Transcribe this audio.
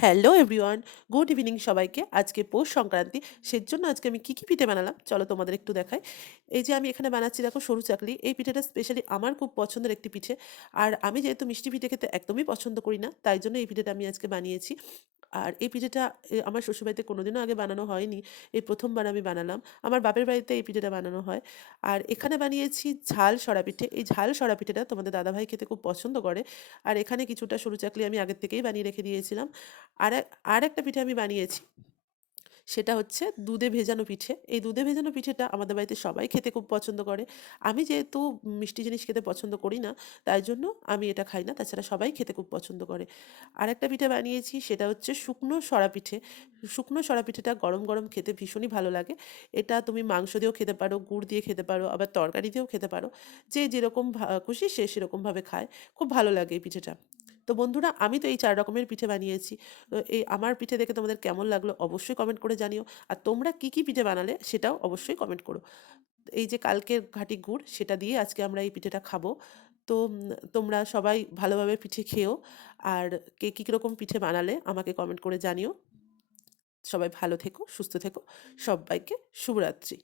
Hello everyone, good evening সবাইকে। আজকে পৌষ সংক্রান্তি, সেজন্য আজকে আমি কী পিঠে বানালাম চলো তোমাদের একটু দেখাই। এই যে আমি এখানে বানাচ্ছি দেখো সরু চাকলি। এই পিঠেটা স্পেশালি আমার খুব পছন্দের একটি পিঠে। আর আমি যেহেতু মিষ্টি পিঠে খেতে একদমই পছন্দ করি না, তাই জন্য এই পিঠেটা আমি আজকে বানিয়েছি। আর এই পিঠেটা আমার শ্বশুরবাড়িতে কোনোদিনও আগে বানানো হয়নি। এই ১ম বার আমি বানালাম। আমার বাপের বাড়িতে এই পিঠেটা বানানো হয়। আর এখানে বানিয়েছি ঝাল সরা পিঠে। এই ঝাল সরা পিঠেটা তোমাদের দাদাভাই খেতে খুব পছন্দ করে। আর এখানে কিছুটা সরু চাকলি আমি আগের থেকেই বানিয়ে রেখে দিয়েছিলাম। আরেকটা পিঠে আমি বানিয়েছি। সেটা হচ্ছে দুধে ভেজানো পিঠে। এই দুধে ভেজানো পিঠেটা আমাদের বাড়িতে সবাই খেতে খুব পছন্দ করে। আমি যেহেতু মিষ্টি জিনিস খেতে পছন্দ করি না, তাই জন্য আমি এটা খাই না। তাছাড়া সবাই খেতে খুব পছন্দ করে। আরেকটা পিঠে বানিয়েছি সেটা হচ্ছে শুকনো সরা পিঠে। শুকনো সরা পিঠেটা গরম, গরম খেতে ভীষণই ভালো লাগে। এটা তুমি মাংস দিয়েও খেতে পারো, গুড় দিয়ে খেতে পারো, আবার তরকারি দিয়েও খেতে পারো। যে যেরকম খুশি সে সেরকমভাবে খায়। খুব ভালো লাগে এই পিঠেটা। তো বন্ধুরা, আমি তো এই ৪ রকমের পিঠে বানিয়েছি। তো এই আমার পিঠে দেখে তোমাদের কেমন লাগলো অবশ্যই কমেন্ট করে জানিও। আর তোমরা কী, কী পিঠে বানালে সেটাও অবশ্যই কমেন্ট করো। এই যে কালকের ঘাটি গুড় সেটা দিয়ে আজকে আমরা এই পিঠেটা খাবো। তো তোমরা সবাই ভালোভাবে পিঠে খেও। আর কে কী রকম পিঠে বানালে আমাকে কমেন্ট করে জানিও। সবাই ভালো থেকো, সুস্থ থেকো। সব্বাইকে শুভরাত্রি।